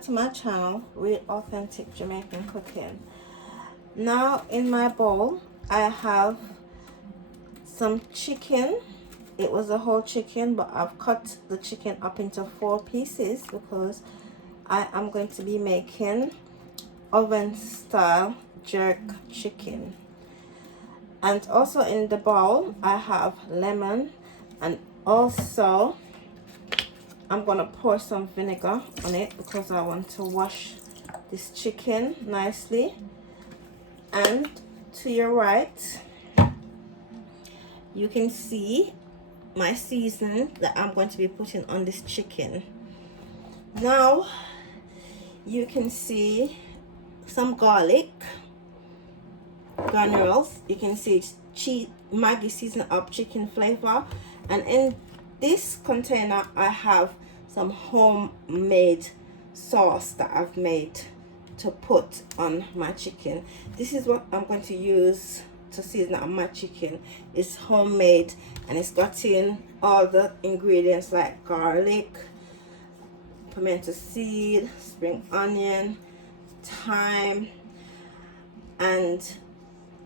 back to my channel, Real Authentic Jamaican Cooking. Now in my bowl I have some chicken. It was a whole chicken, but I've cut the chicken up into 4 pieces because I am going to be making oven style jerk chicken. And also in the bowl I have lemon, and also I'm gonna pour some vinegar on it because I want to wash this chicken nicely. And to your right you can see my seasoning that I'm going to be putting on this chicken. Now you can see some garlic granules. You can see it's Maggi season up chicken flavor, and in this container I have some homemade sauce that I've made to put on my chicken. This is what I'm going to use to season up my chicken. It's homemade and it's got in all the ingredients like garlic, pimento seed, spring onion, thyme, and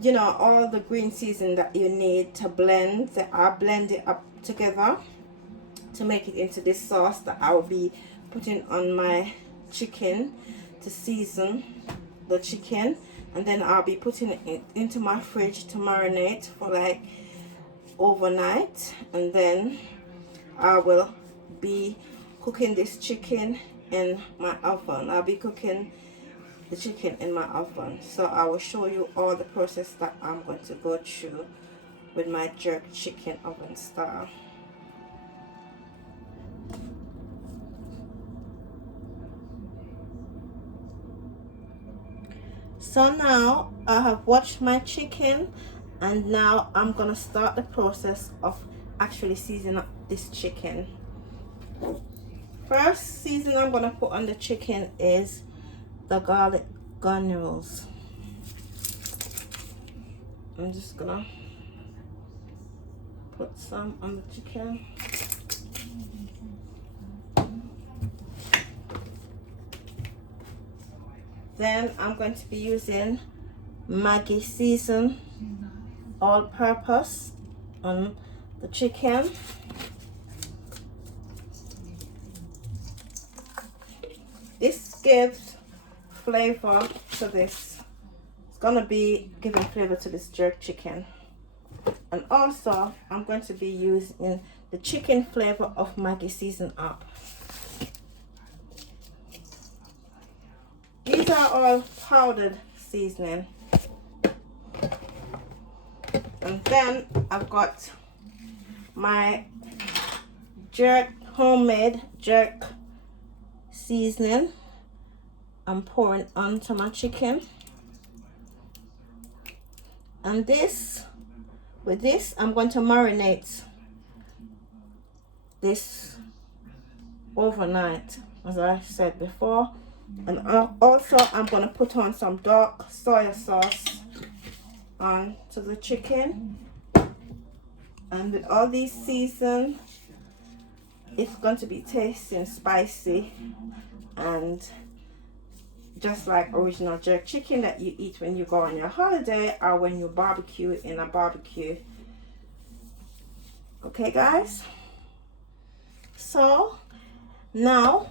you know, all the green seasoning that you need to blend. I blend it up together to make it into this sauce that I will be putting on my chicken to season the chicken, and then I'll be putting it into my fridge to marinate for like overnight, and then I will be cooking this chicken in my oven. I'll be cooking the chicken in my oven, so I will show you all the process that I'm going to go through with my jerk chicken oven style. So now I have washed my chicken, and now I'm gonna start the process of actually seasoning up this chicken. First seasoning I'm gonna put on the chicken is the garlic granules. I'm just gonna put some on the chicken. Then I'm going to be using Maggi season all purpose on the chicken. This gives flavor to this. It's gonna be giving flavor to this jerk chicken. And also I'm going to be using the chicken flavor of Maggi season up. These are all powdered seasoning. And then I've got my homemade jerk seasoning. I'm pouring onto my chicken. And with this I'm going to marinate this overnight, as I said before. And also I'm going to put on some dark soy sauce onto the chicken. And with all these seasons, it's going to be tasting spicy and just like original jerk chicken that you eat when you go on your holiday or when you barbecue in a barbecue. Okay guys, so now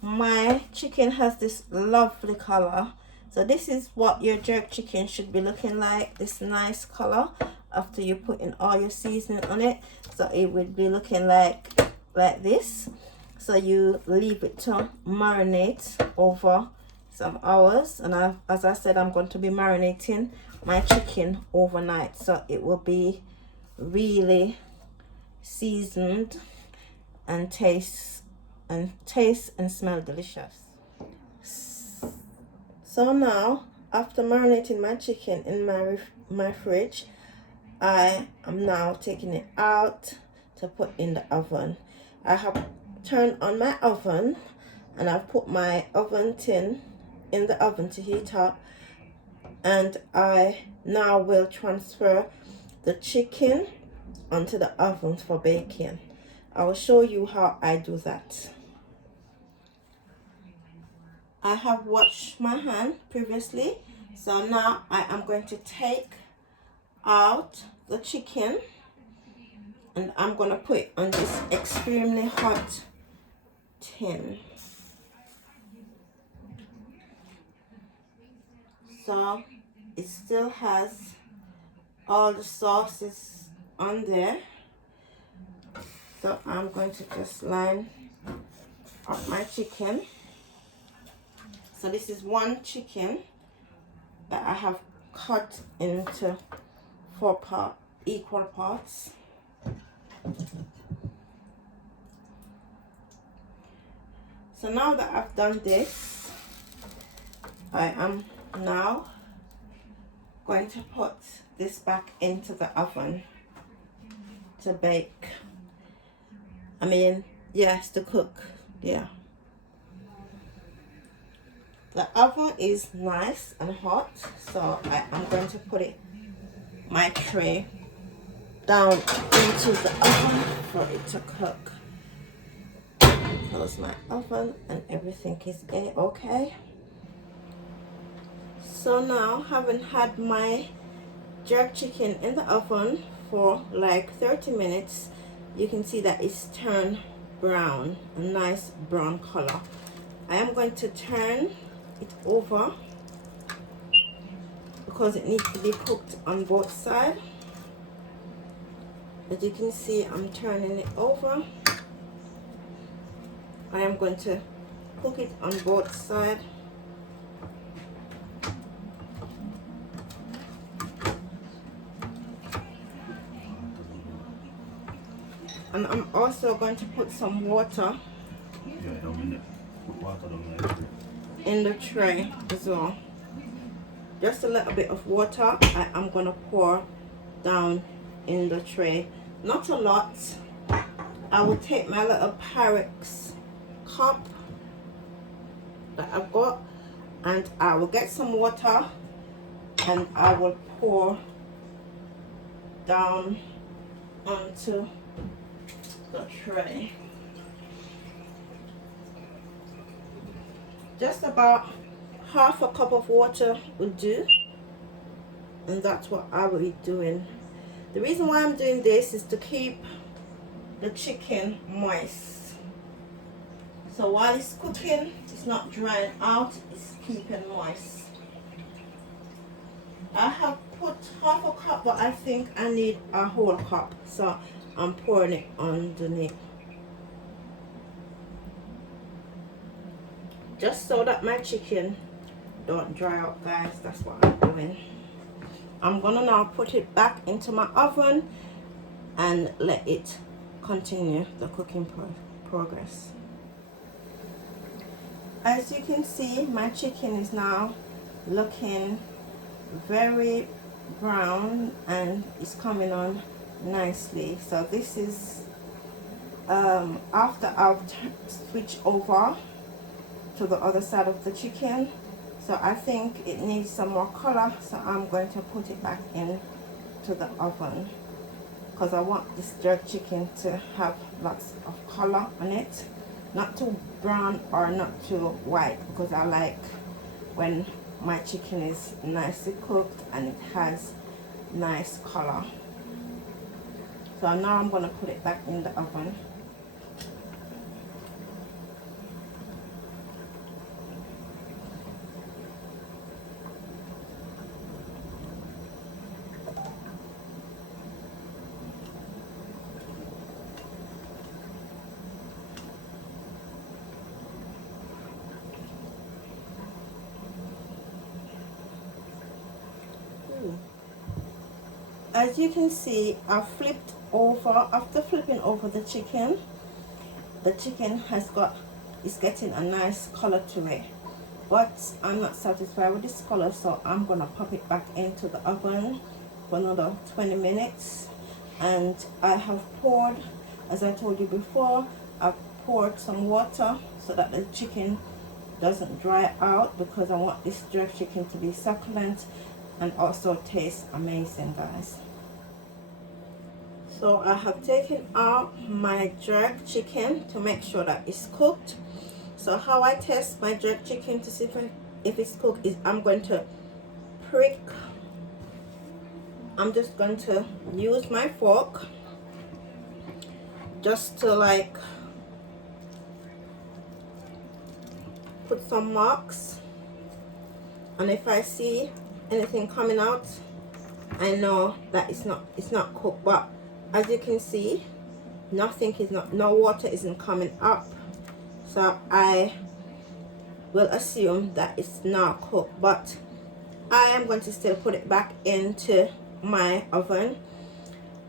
my chicken has this lovely color. So this is what your jerk chicken should be looking like, this nice color after you put in all your seasoning on it. So it would be looking like this. So you leave it to marinate over some hours, and as I said, I'm going to be marinating my chicken overnight, so it will be really seasoned and taste and smell delicious. So now, after marinating my chicken in my fridge, I am now taking it out to put in the oven. I have turned on my oven and I've put my oven tin in the oven to heat up, and I now will transfer the chicken onto the oven for baking. I will show you how I do that. I have washed my hand previously, so now I am going to take out the chicken and I'm going to put it on this extremely hot tin. So it still has all the sauces on there. So I'm going to just line up my chicken. So this is one chicken that I have cut into 4 equal parts. So now that I've done this, I am now going to put this back into the oven to bake. Yes, to cook. Yeah. The oven is nice and hot, so I am going to put my tray down into the oven for it to cook. Close my oven and everything is okay. So now, having had my jerk chicken in the oven for like 30 minutes, you can see that it's turned brown, a nice brown color. I am going to turn it over because it needs to be cooked on both sides. As you can see, I'm turning it over. I am going to cook it on both sides. And I'm also going to put some water in the tray as well. Just a little bit of water I am going to pour down in the tray. Not a lot. I will take my little Pyrex cup that I've got and I will get some water and I will pour down onto the tray. Just about half a cup of water will do, and that's what I will be doing. The reason why I'm doing this is to keep the chicken moist. So while it's cooking, it's not drying out, it's keeping moist. I have put half a cup, but I think I need a whole cup, so I'm pouring it underneath. Just so that my chicken don't dry out, guys. That's what I'm doing. I'm gonna now put it back into my oven and let it continue the cooking progress. As you can see, my chicken is now looking very brown and it's coming on nicely. So this is after I've switched over to the other side of the chicken. So I think it needs some more color, so I'm going to put it back in to the oven because I want this jerk chicken to have lots of color on it, not too brown or not too white, because I like when my chicken is nicely cooked and it has nice color. So now I'm going to put it back in the oven. As you can see, I flipped over. After flipping over the chicken is getting a nice color to it, but I'm not satisfied with this color, so I'm gonna pop it back into the oven for another 20 minutes. And I have poured, as I told you before, I've poured some water so that the chicken doesn't dry out, because I want this jerk chicken to be succulent and also taste amazing, guys. So I have taken out my jerk chicken to make sure that it's cooked, So how I test my jerk chicken to see if it's cooked is I'm going to prick. I'm just going to use my fork just to like put some marks, and if I see anything coming out, I know that it's not cooked. But as you can see, no water isn't coming up, so I will assume that it's not cooked. But I am going to still put it back into my oven.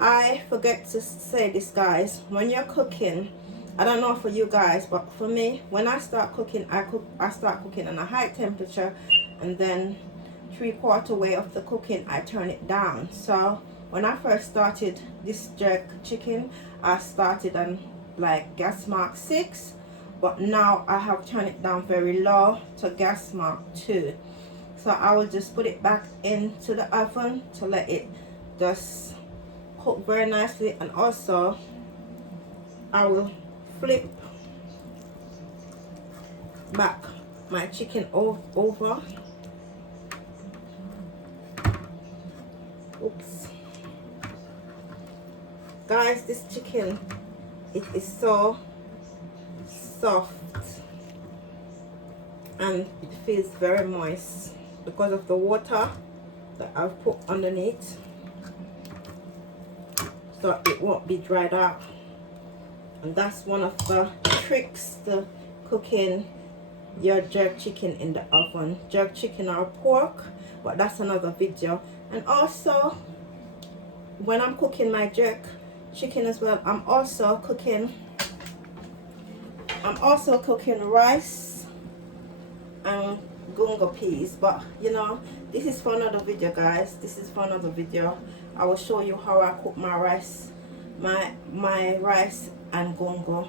I forget to say this, guys, when you're cooking, I don't know for you guys, but for me, when I start cooking, I start cooking on a high temperature, and then 3/4 way of the cooking I turn it down. So when I first started this jerk chicken, I started on like gas mark 6, but now I have turned it down very low to gas mark 2. So I will just put it back into the oven to let it just cook very nicely, and also I will flip back my chicken over. Oops, guys, this chicken, it is so soft and it feels very moist because of the water that I've put underneath, so it won't be dried out. And that's one of the tricks to cooking your jerk chicken in the oven. Jerk chicken or pork, but that's another video. And also, when I'm cooking my jerk chicken as well, I'm also cooking rice and gungo peas. But you know, this is for another video, guys. This is for another video. I will show you how I cook my rice, my rice and gungo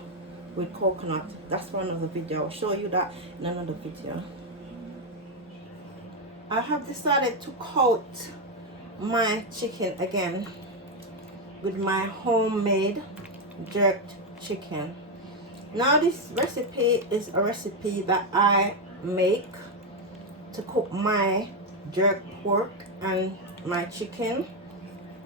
with coconut. That's for another video. I'll show you that in another video. I have decided to coat my chicken again with my homemade jerked chicken. Now this recipe is a recipe that I make to cook my jerk pork and my chicken,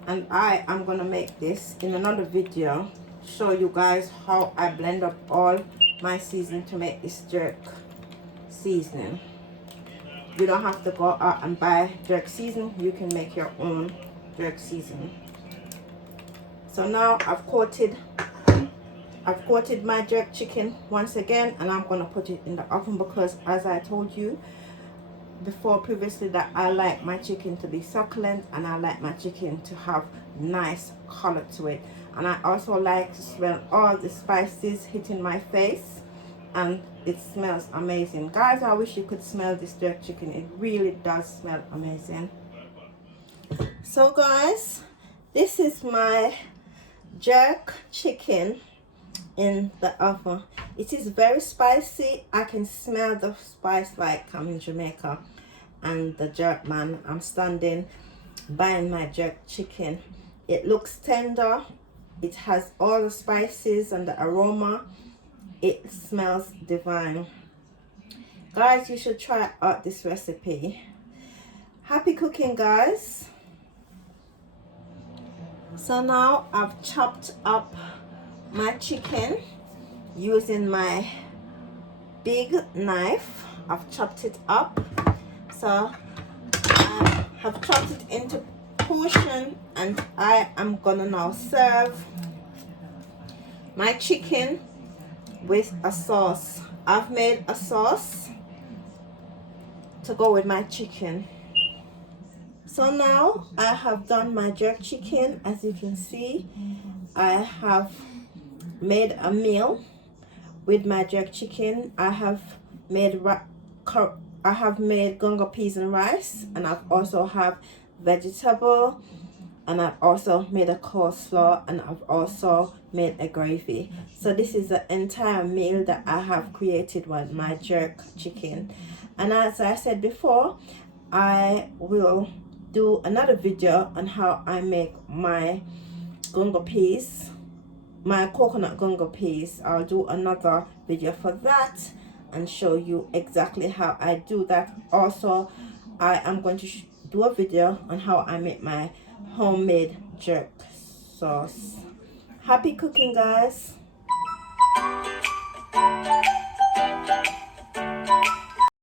and I am gonna make this in another video, show you guys how I blend up all my seasoning to make this jerk seasoning. You don't have to go out and buy jerk seasoning, you can make your own jerk seasoning. So now I've coated my jerk chicken once again, and I'm gonna put it in the oven because, as I told you before previously, that I like my chicken to be succulent and I like my chicken to have nice color to it, and I also like to smell all the spices hitting my face, and it smells amazing. Guys, I wish you could smell this jerk chicken. It really does smell amazing. So guys, this is my jerk chicken in the oven. It is very spicy. I can smell the spice like I'm in Jamaica, and the jerk man, I'm standing buying my jerk chicken. It looks tender, it has all the spices and the aroma. It smells divine. Guys, you should try out this recipe. Happy cooking, guys. So now I've chopped up my chicken using my big knife. I've chopped it up. So I have chopped it into portion, and I am gonna now serve my chicken with a sauce. I've made a sauce to go with my chicken. So now I have done my jerk chicken. As you can see, I have made a meal with my jerk chicken. I have made gungo peas and rice, and I've also have vegetable, and I've also made a coleslaw, and I've also made a gravy. So this is the entire meal that I have created with my jerk chicken. And as I said before, I will do another video on how I make my gungo peas, my coconut gungo peas. I'll do another video for that, and show you exactly how I do that. Also, I am going to do a video on how I make my homemade jerk sauce. Happy cooking, guys.